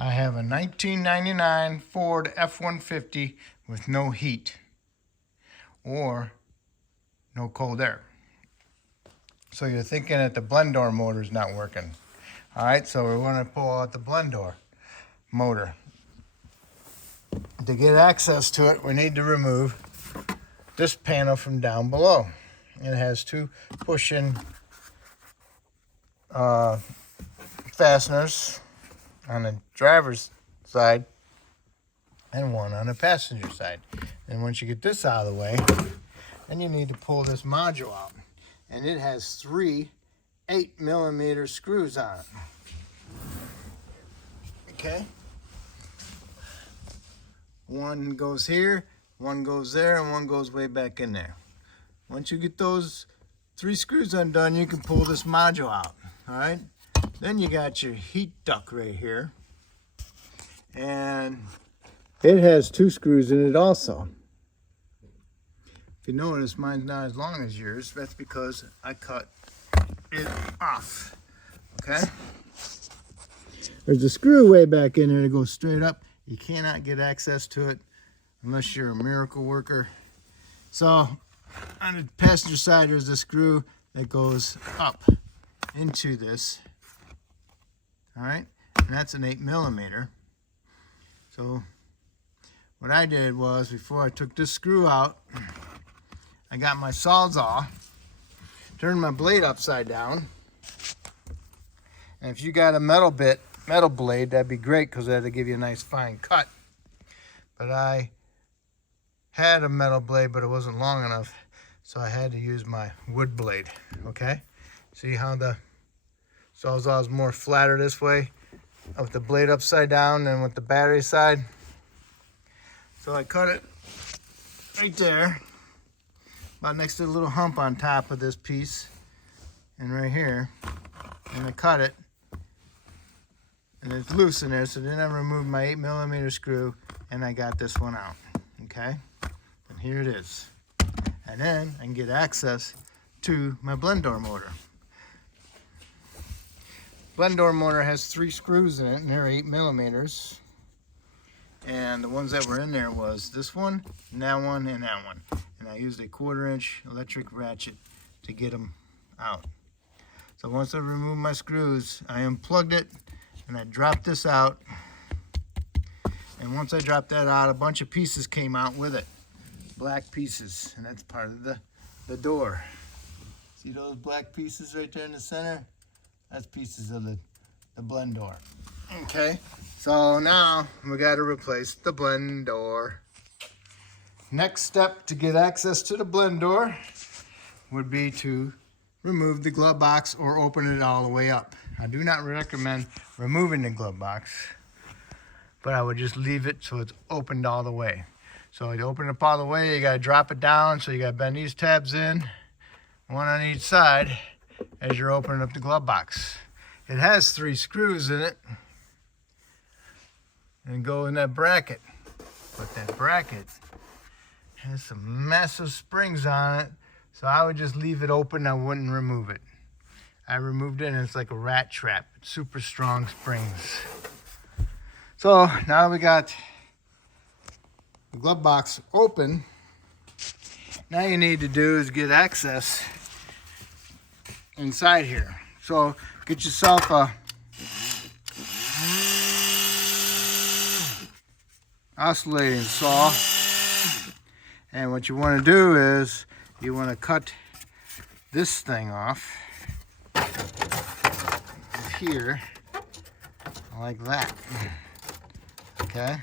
I have a 1999 Ford F-150 with no heat or no cold air. So you're thinking that the blend door motor is not working. All right, so we're going to pull out the blend door motor. To get access to it, we need to remove this panel from down below. It has two push-in fasteners on the driver's side and one on the passenger side. And once you get this out of the way, then you need to pull this module out. And it has three 8mm screws on it. Okay? One goes here, one goes there, and one goes way back in there. Once you get those three screws undone, you can pull this module out. All right? Then you got your heat duct right here. And it has two screws in it also. If you notice, mine's not as long as yours. That's because I cut it off. Okay? There's a screw way back in there that goes straight up. You cannot get access to it unless you're a miracle worker. So on the passenger side, there's a screw that goes up into this. All right, and that's an 8mm. So what I did was, before I took this screw out, I got my Sawzall, turned my blade upside down. And if you got a metal blade, that'd be great, because that'd give you a nice fine cut. But I had a metal blade, but it wasn't long enough, so I had to use my wood blade. Okay, see how the Sawzall is more flatter this way with the blade upside down than with the battery side. So I cut it right there, about next to the little hump on top of this piece, and right here, and I cut it, and it's loose in there. So then I removed my 8mm screw, and I got this one out. Okay, and here it is. And then I can get access to my blend door motor. Blend door motor has three screws in it, and they're 8mm. And the ones that were in there was this one, and that one, and that one. And I used a 1/4-inch electric ratchet to get them out. So once I removed my screws, I unplugged it, and I dropped this out. And once I dropped that out, a bunch of pieces came out with it. Black pieces, and that's part of the door. See those black pieces right there in the center? That's pieces of the blend door. Okay, so now we got to replace the blend door. Next step to get access to the blend door would be to remove the glove box or open it all the way up. I do not recommend removing the glove box, but I would just leave it so it's opened all the way. So to open it up all the way, you got to drop it down. So you got to bend these tabs in, one on each side, as you're opening up the glove box. It has three screws in it and go in that bracket. But that bracket has some massive springs on it, so I would just leave it open. I wouldn't remove it. I removed it, and it's like a rat trap. It's super strong springs. So now we got the glove box open. Now you need to do is get access inside here. So get yourself a oscillating saw, and what you want to do is you want to cut this thing off here like that. Okay, I'm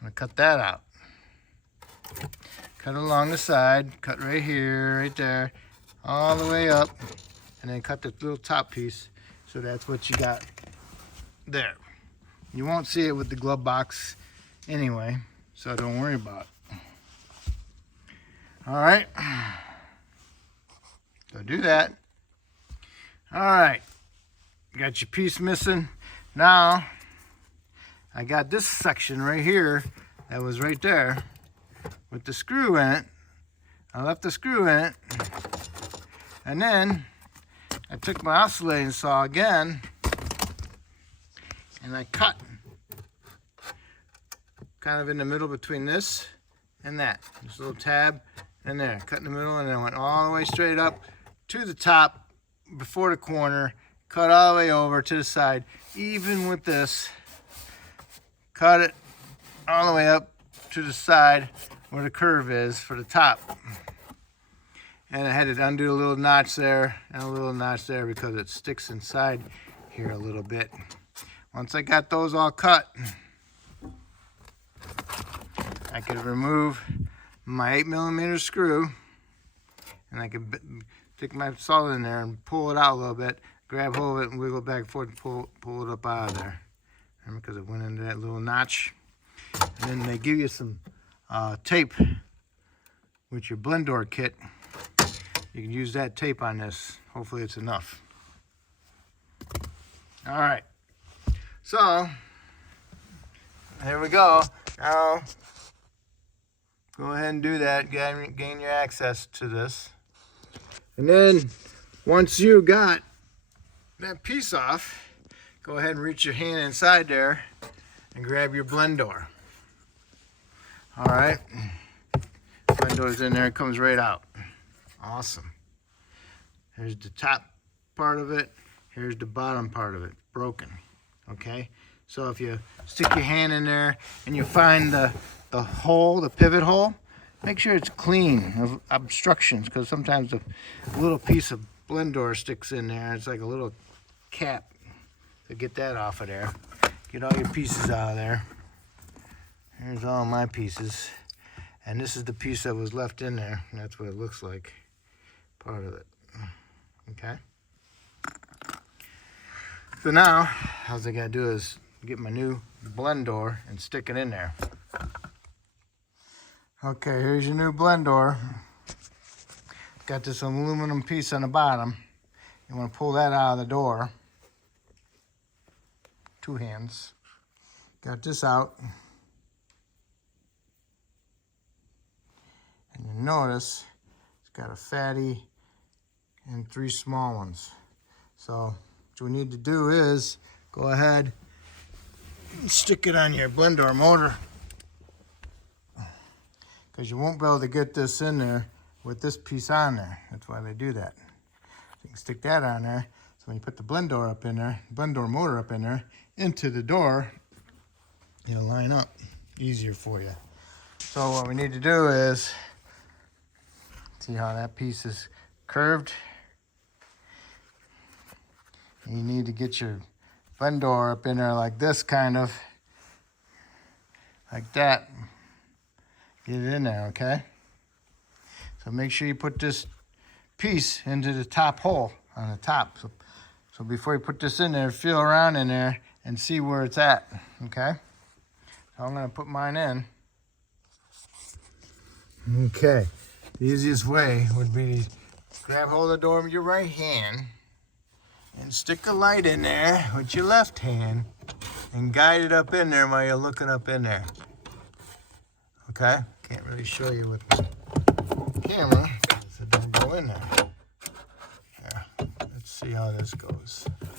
gonna cut that out. Cut along the side, cut right here, right there, all the way up, and then cut the little top piece. So that's what you got there. You won't see it with the glove box anyway, so don't worry about it. All right, so do that. All right, got your piece missing. Now I got this section right here that was right there with the screw in it. I left the screw in it, and then I took my oscillating saw again, and I cut kind of in the middle between this and that. This little tab and there, cut in the middle, and then I went all the way straight up to the top before the corner, cut all the way over to the side. Even with this, cut it all the way up to the side where the curve is for the top. And I had to undo a little notch there and a little notch there because it sticks inside here a little bit. Once I got those all cut, I could remove my 8mm screw, and I could stick my saw in there and pull it out a little bit, grab hold of it and wiggle it back and forth and pull it up out of there. Remember, because it went into that little notch. And then they give you some tape with your blend door kit. You can use that tape on this. Hopefully it's enough. All right. So, here we go. Now, go ahead and do that. Gain your access to this. And then, once you got that piece off, go ahead and reach your hand inside there and grab your blend door. All right. Blend door's in there. It comes right out. Awesome. Here's the top part of it. Here's the bottom part of it. Broken. Okay. So if you stick your hand in there and you find the hole, the pivot hole, make sure it's clean of obstructions, because sometimes a little piece of blend door sticks in there. It's like a little cap. So get that off of there. Get all your pieces out of there. Here's all my pieces. And this is the piece that was left in there. And that's what it looks like. Part of it. Okay. So now, all I gotta do is get my new blend door and stick it in there. Okay, here's your new blend door. Got this aluminum piece on the bottom. You want to pull that out of the door. Two hands. Got this out. And you notice it's got a fatty and 3 small ones. So what we need to do is go ahead and stick it on your blend door motor, because you won't be able to get this in there with this piece on there. That's why they do that. So you can stick that on there. So when you put the blend door up in there, blend door motor up in there, into the door, it'll line up easier for you. So what we need to do is, see how that piece is curved? You need to get your blend door up in there like this, kind of. Like that. Get it in there, okay? So make sure you put this piece into the top hole on the top. So before you put this in there, feel around in there and see where it's at, okay? So I'm gonna put mine in. Okay, the easiest way would be to grab hold of the door with your right hand and stick a light in there with your left hand and guide it up in there while you're looking up in there. Okay? Can't really show you with the camera because it don't go in there. Yeah, let's see how this goes. I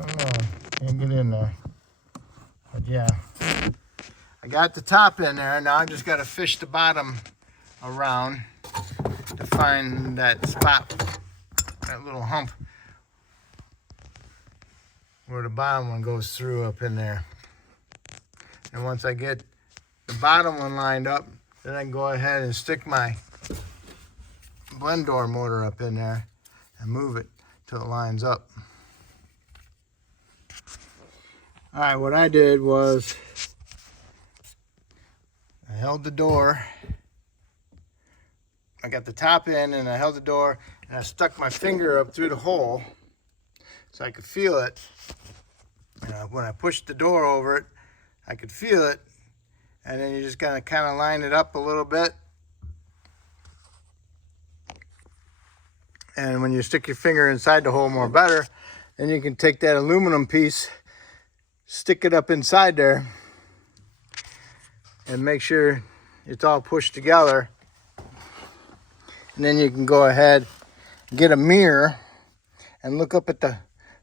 don't know. Can't get in there. But yeah. I got the top in there. Now I just got to fish the bottom around to find that spot, that little hump where the bottom one goes through up in there. And once I get the bottom one lined up, then I can go ahead and stick my blend door motor up in there and move it till it lines up. All right, what I did was I held the door. I got the top in and I held the door and I stuck my finger up through the hole so I could feel it. When I pushed the door over it, I could feel it. And then you're just gonna kind of line it up a little bit. And when you stick your finger inside the hole more better, then you can take that aluminum piece, stick it up inside there, and make sure it's all pushed together. And then you can go ahead and get a mirror and look up at the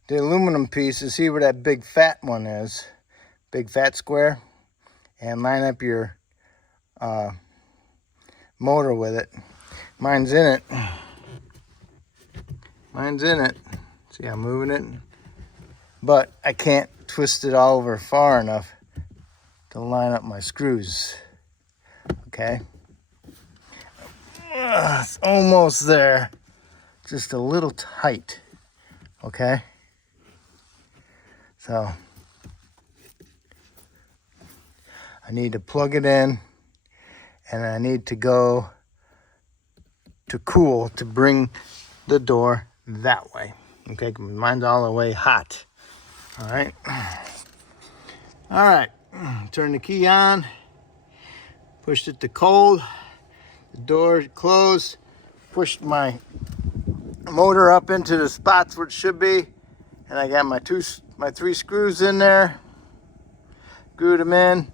aluminum piece to see where that big fat one is, big fat square, and line up your motor with it. Mine's in it. Mine's in it. See, I'm moving it, but I can't twist it all over far enough to line up my screws. Okay, it's almost there, just a little tight. Okay, so I need to plug it in, and I need to go to cool to bring the door that way. Okay, mine's all the way hot. All right, turn the key on, pushed it to cold, the door closed, pushed my motor up into the spots where it should be, and I got my 3 screws in there, screwed them in,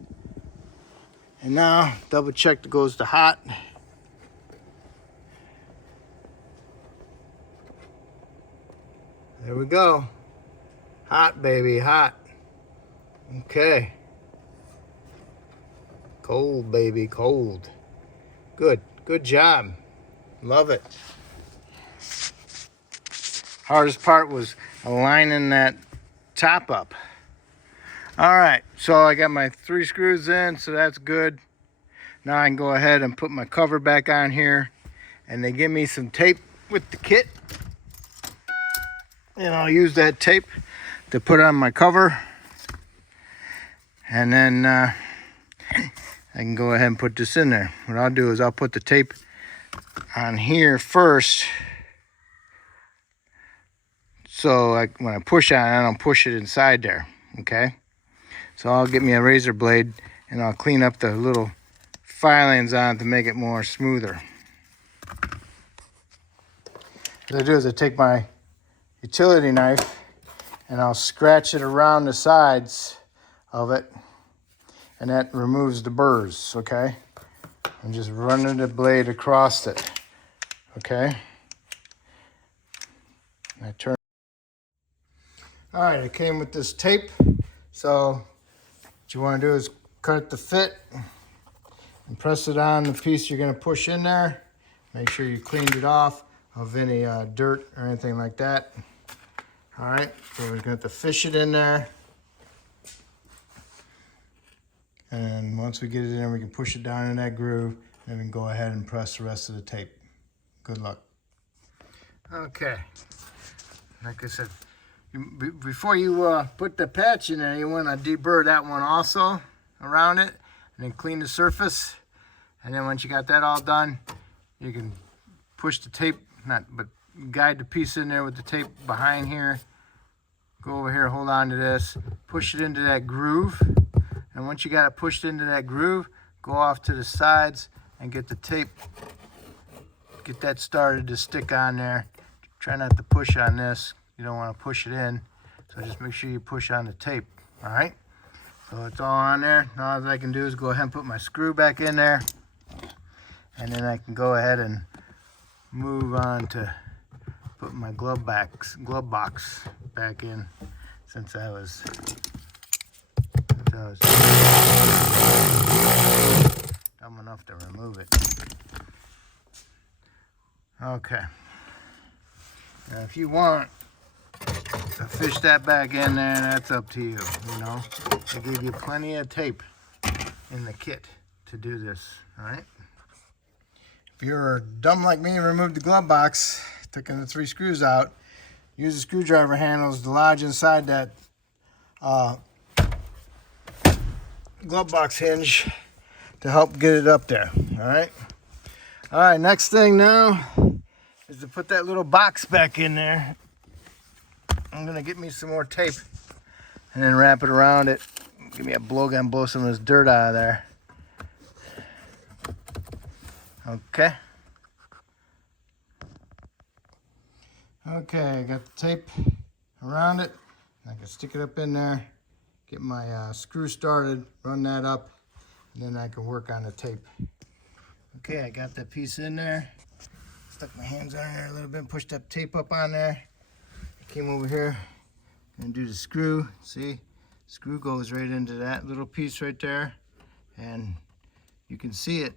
and now double check it goes to hot. There we go. Hot, baby, hot. Okay. Cold, baby, cold. Good job. Love it. Hardest part was aligning that top up. All right, so I got my 3 screws in, so that's good. Now I can go ahead and put my cover back on here, and they give me some tape with the kit. And I'll use that tape to put on my cover. And then I can go ahead and put this in there. What I'll do is I'll put the tape on here first. So when I push on it, I don't push it inside there, okay? So I'll get me a razor blade and I'll clean up the little filings on it to make it more smoother. What I do is I take my utility knife and I'll scratch it around the sides of it, and that removes the burrs, okay? I'm just running the blade across it, okay? I turn. All right, it came with this tape, so what you want to do is cut the fit and press it on the piece you're going to push in there. Make sure you cleaned it off of any dirt or anything like that. All right, so we're going to have to fish it in there. And once we get it in, we can push it down in that groove, and we can go ahead and press the rest of the tape. Good luck. Okay, like I said, before you put the patch in there, you want to deburr that one also around it, and then clean the surface. And then once you got that all done, you can push the tape, guide the piece in there with the tape behind here. Go over here, hold on to this, push it into that groove. And once you got it pushed into that groove, go off to the sides and get the tape, get that started to stick on there. Try not to push on this. You don't want to push it in. So just make sure you push on the tape, all right? So it's all on there. Now all I can do is go ahead and put my screw back in there. And then I can go ahead and move on to put my glove box back in, since I was dumb enough to remove it. Okay. Now if you want to fish that back in there, that's up to you, you know. I gave you plenty of tape in the kit to do this, all right? If you're dumb like me and removed the glove box, taking the 3 screws out, use the screwdriver handles to lodge inside that glove box hinge to help get it up there, all right? All right, next thing now is to put that little box back in there. I'm gonna get me some more tape and then wrap it around it. Give me a blowgun, blow some of this dirt out of there. Okay. Okay, I got the tape around it. I can stick it up in there, get my screw started, run that up, and then I can work on the tape. Okay, I got that piece in there. Stuck my hands on there a little bit, pushed that tape up on there. came over here and do the screw. See, screw goes right into that little piece right there, and you can see it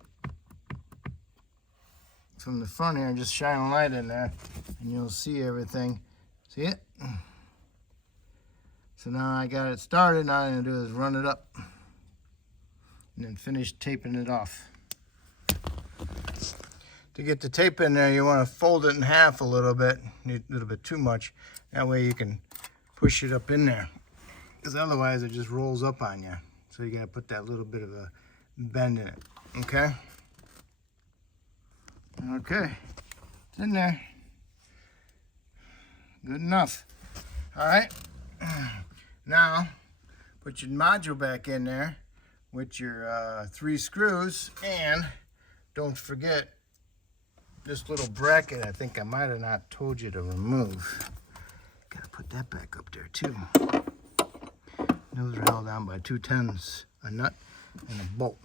from the front here. Just shine a light in there and you'll see everything. See it? So now I got it started. Now all I'm gonna do is run it up and then finish taping it off. To get the tape in there, you want to fold it in half a little bit, a little bit too much. That way you can push it up in there, because otherwise it just rolls up on you. So you got to put that little bit of a bend in it. Okay? Okay, it's in there. Good enough. All right. Now, put your module back in there with your 3 screws, and don't forget this little bracket. I think I might have not told you to remove. Gotta put that back up there too. Those are held down by 210s, a nut and a bolt.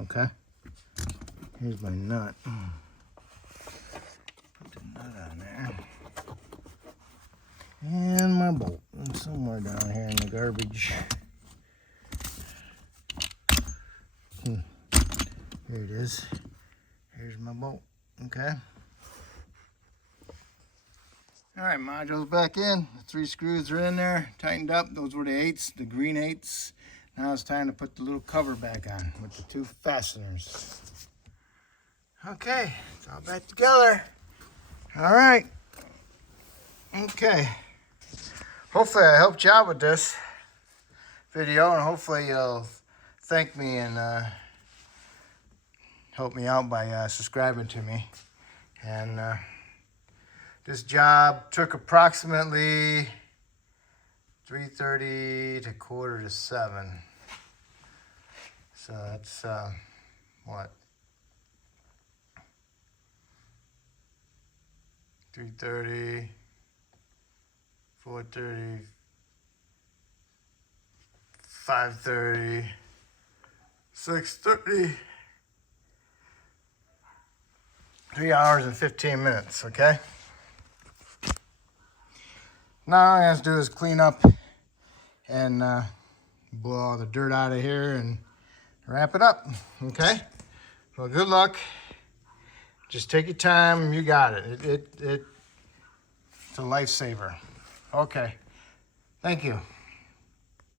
Okay. Here's my nut. Put the nut on there. And my bolt. And somewhere down here in the garbage. Here it is. Here's my bolt. Okay. All right, module's back in. The 3 screws are in there, tightened up. Those were the 8s, the green 8s. Now it's time to put the little cover back on with the 2 fasteners. Okay, it's all back together. All right. Okay. Hopefully I helped you out with this video, and hopefully you'll thank me and help me out by subscribing to me. And this job took approximately 3:30 to 6:45. So that's what? 3:30, 4:30, 5:30, 6:30. 3 hours and 15 minutes, okay? Now all I have to do is clean up and blow all the dirt out of here and wrap it up, okay? Well, good luck. Just take your time. You got it. It's a lifesaver. Okay. Thank you.